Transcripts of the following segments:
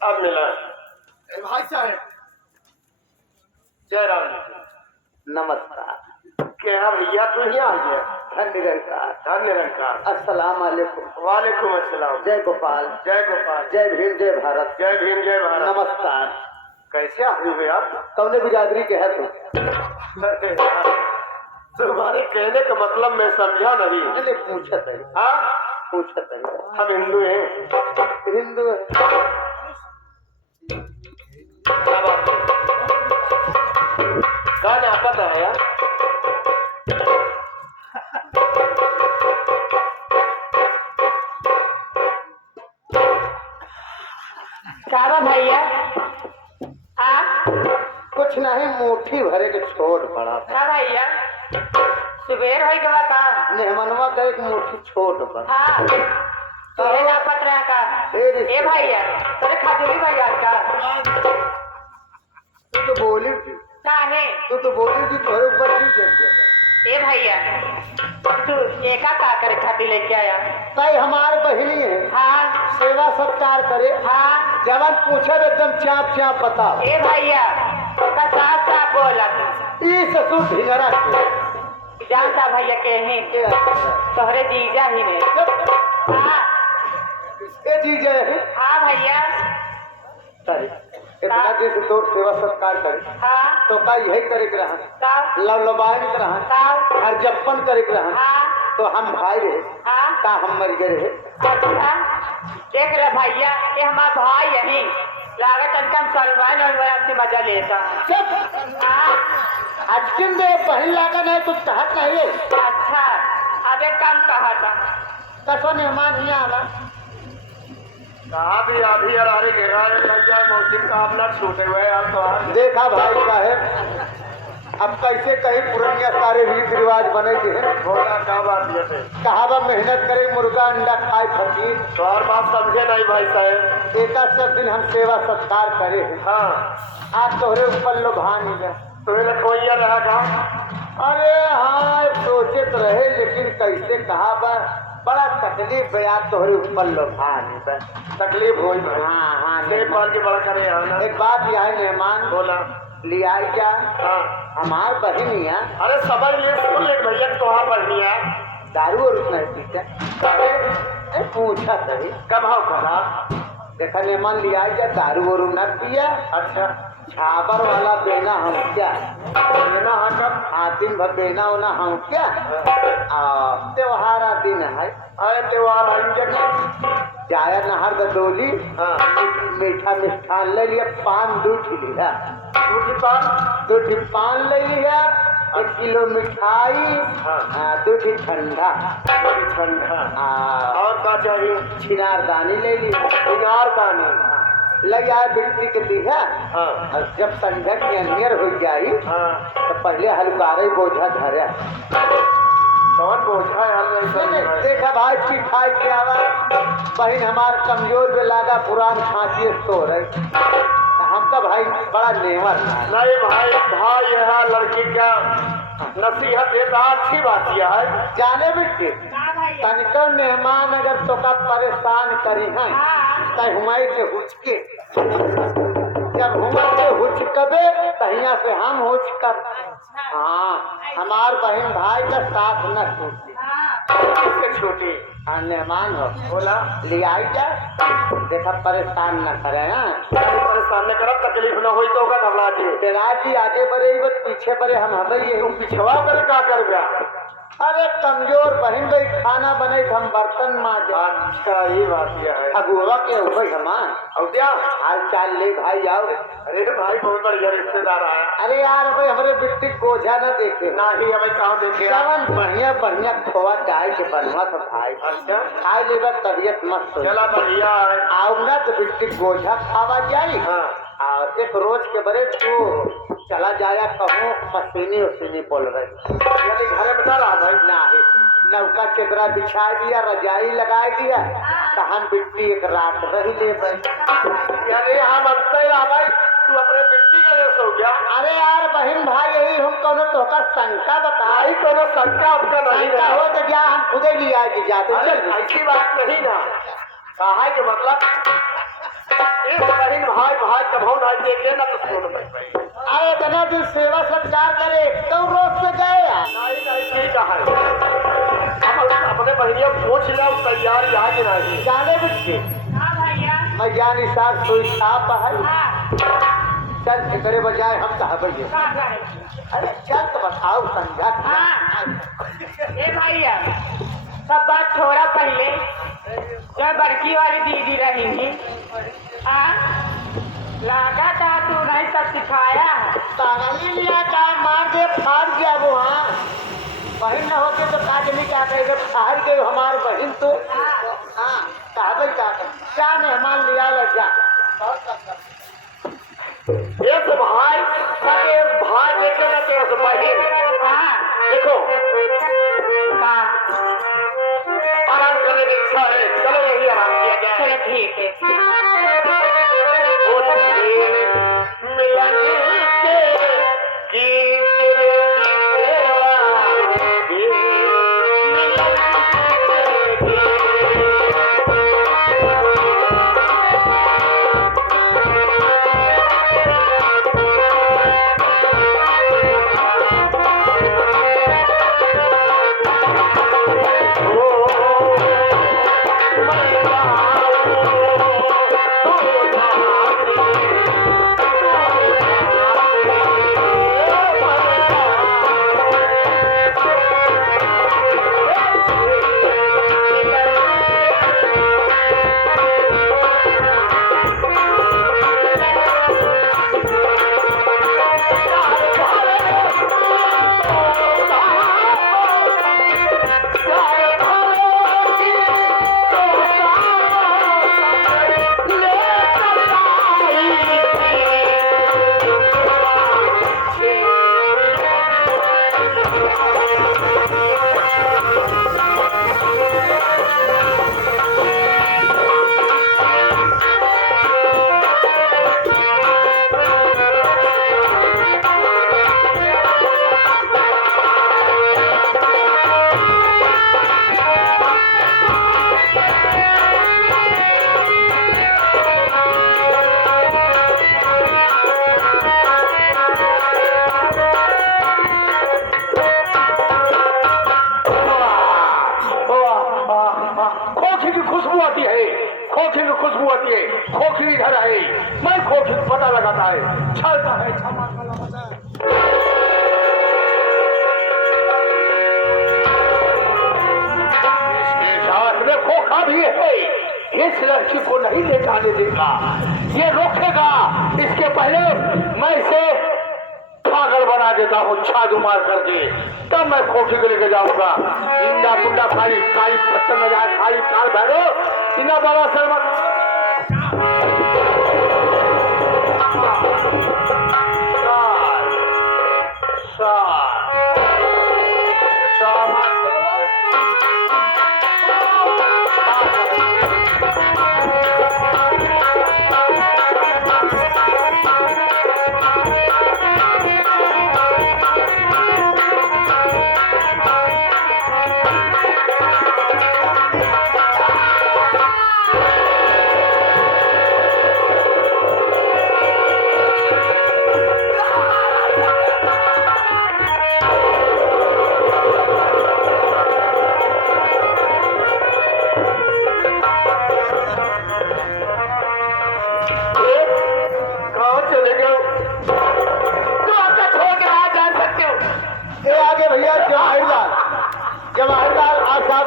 अब मिला। भाई साहब जय राम। नमस्कार। क्या भैया तू यहाँ आ गया? धन्य निरंकार। धन्य निरंकार। अस्सलाम वालेकुम। वालेकुम अस्सलाम। जय गोपाल। जय गोपाल। जय भीम जय भारत। जय भीम जय भारत। नमस्कार। कैसे आदमी हुए आप? कौने बिरादरी के है तुम? तुम्हारे कहने का मतलब मैं समझा नहीं। मैंने पूछा था। हाँ पूछा था। हम हिंदू हैं। हिंदू है। क्या बात है? कहाँ नापत है यार? क्या भैया? कुछ नहीं, मुट्ठी भरे के छोट पड़ा था। क्या भैया? सुबेर हो गया का? मेहमानवा का एक मुट्ठी छोट पड़ा। हाँ तोरे ना पत रहा का? ए भैया तोरे खजूरी भैया का? तू तो बोली थी। काहे? तू तो बोली थी तोरे ऊपर भी देख दिया। ए भैया तू एका का करे खातिर लेके आया? भाई हमारे बहिनी है। हाँ सेवा सत्कार करे। हाँ जवान पूछे एकदम चाप चाप बता। ए भैया का साफ साफ बोला। ई ससुर ढिंगरा के जानता भैया के ही तोहरे जीजा ही ने। हाँ किसके जीजे है? हाँ भैया। इतना दिन से तोर सेवा सत्कार करे हाँ तो का यही करे के रहा। तब लवलबान के रहा। तब हर जप्पन करे के रहा। हाँ तो हम भाई रहे हाँ का हम मर गए रहे। अच्छा देख रहे भैया ये हमारा भाई यही लागत अंकम सलमान और से मजा लेता। हाँ आज किन दे बहन लागन है कुछ कहत नहीं है। अच्छा अबे कम कहा था कसो मेहमान ही आला। कहा भी अभी अरारे घेरा लग जाए मौसम का अपना छूटे हुए यार। तो आज देखा भाई साहब अब कैसे कहीं पुरनिया सारे रीति रिवाज बने के हैं। बोला क्या बात ये थे? कहावा मेहनत करे मुर्गा अंडा खाए फकीर। तो और बात समझे नहीं भाई साहब। एका सब दिन हम सेवा सत्कार करे हैं। हाँ आज तोहरे ऊपर लोभान ही गए। तुम्हें कोई रहा था? अरे हाँ सोचे तो रहे लेकिन कैसे कहा बड़ा तकलीफ है यार तोहरे ऊपर लोभान ही गए। तकलीफ हुई भाई। हाँ हाँ देख पाल के बड़ा करे यार ना। एक बात यह है मेहमान बोला लिया क्या हाँ। हमार बहनिया अरे समझ लिए सुन ले भैया तुम्हार बढ़िया दारू और नहीं पीता। पूछा तभी कब आओ खरा? देखा मेहमान लिया क्या दारू और न पिया। अच्छा छाबर वाला बेना हम क्या ना हाँ कब? दिन भर बेना होना हम क्या। त्योहारा दिन है। अरे त्योहार आएंगे जाया नहर बदोली। हाँ मीठा मिष्ठान ले लिया। पान दूध लिया। दूध पान ले लिया। 1 किलो मिठाई। हाँ। दूध ठंडा। ठंडा और क्या चाहिए? छिनारदानी ले ली। छिनारदानी लग आए बिक्री के दिया। हाँ। और जब संध्या की अनियर हो जाई हाँ। तो पहले हलकारे बोझा धरे। कौन बोझा यार? देखा भाई की खाई के आवा बहन हमार कमजोर में लागा पुरान खांसी सो रही। हम तो भाई बड़ा नेवर नहीं भाई भाई है लड़की का नसीहत देता अच्छी बात यह है। जाने बेटे तनिको मेहमान अगर तो का परेशान करी है तो हुमाई के हुचके जब हुमाई के हुचकबे तहिया से हम हुचकब। हाँ हमार बहन भाई का साथ न छूटी। किसके छोटी? हाँ मेहमान हो बोला लिया जा। देखा परेशान न करे। परेशान न करो तकलीफ न हुई तो होगा घबरा जी। तेरा जी आगे बढ़े पीछे बढ़े हम हमें ये पिछवा कर क्या कर गया? अरे कमजोर बहन भाई खाना बने हम बर्तन मांजे। अच्छा ये बात यह है। अगुआ के हो भाई हमार और क्या हाल चाल ले भाई आओ। अरे भाई बहुत बढ़िया रिश्तेदार आया। अरे यार भाई हमारे बिट्टी गोझा न देखे ना ही हमें कहाँ देखे? सावन बढ़िया बढ़िया खोआ चाय के बनवा तो भाई अच्छा खाई लेगा तबियत मस्त हो। चला बढ़िया है। आओ ना तो बिट्टी गोझा खावा जाई। हाँ। और एक रोज के बड़े तू चला जाया कहूँ मशीनी उसीनी बोल रहे यानी घर में रहा भाई? नहीं नौका चदरा बिछा दिया रजाई लगा दिया तो हम बिट्टी एक रात रही ले भाई। यानी हम अंतर रहा भाई तू अपने बिट्टी के लिए सो गया? अरे यार बहन भाई यही हम कौन तो का शंका बता। भाई तो शंका उनका नहीं शंका हो तो क्या हम खुदे लिया कि जाते अरे चल। ऐसी बात नहीं ना। कहा है कि मतलब एक आज कमाऊ ना देखे ना तो सुन भाई अरे इतना दिन सेवा सत्कार करे तो रोज से गए नहीं नहीं ठीक है अपने बहनियों पूछ लिया तैयार यहाँ की नहीं जाने बच्चे हाँ भैया मैं ज्ञान साथ सोई साफ है हाँ चल करे बजाय हम कहा बढ़िए का करे अरे चल तो बताओ समझा हाँ ए भैया सब बात छोड़ा पहले जब बड़की वाली दीदी रहेंगी हाँ लागा था तू नहीं सब सिखाया है तांगली लिया का मार दे फाड़ गया वो हाँ बहन न होके तो काजली क्या कहेगा फाड़ गए हमार बहन तो हाँ कहा क्या मेहमान लिया लगा एक भाई सके भाई देखे ना के उस बहन हाँ देखो हाँ आराम करने की इच्छा है चलो यही आराम किया जाए चलो ठीक है मिलन के गीत खोखली इधर है मैं खोखली पता लगाता है चलता है इसके साथ में खोखा भी है इस लड़की को नहीं ले जाने देगा ये रोकेगा इसके पहले मैं इसे पागल बना देता हूँ छादू मार करके तब मैं खोखी को लेके जाऊंगा इंदा पुंडा खाई काई पत्थर में जाए खाई काल भैरो इना बड़ा शर्मा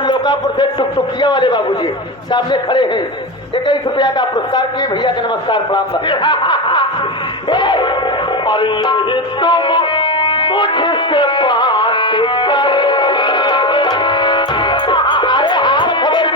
लोकापुर से टुकटुकिया वाले बाबूजी सामने खड़े हैं 21 रुपया का पुरस्कार किए भैया का नमस्कार प्रणाम और यही तुम मुझसे बात कर अरे हाल खबर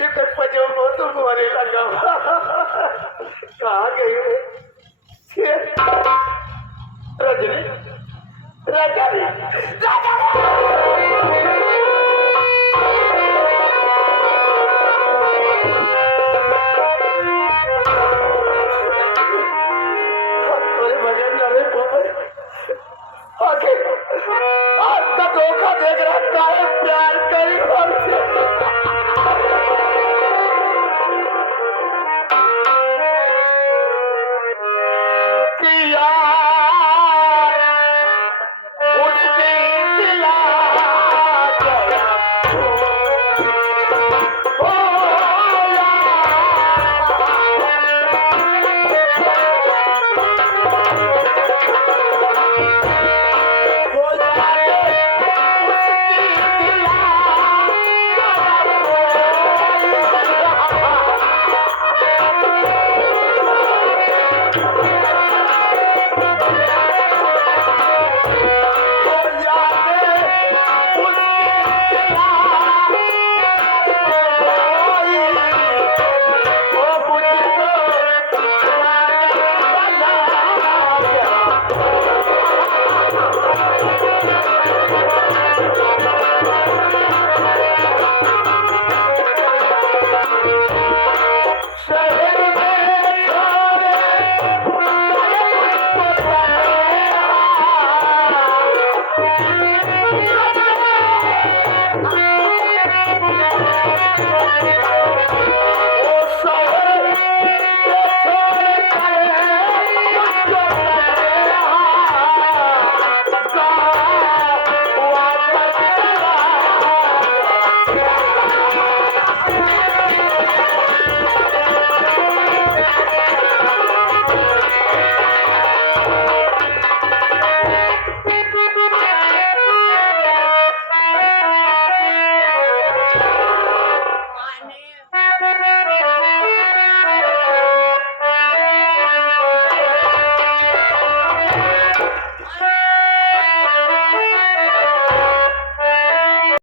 इधर पजामा तो मोरे लगा कहाँ गई रे रजनी रजनी रजनी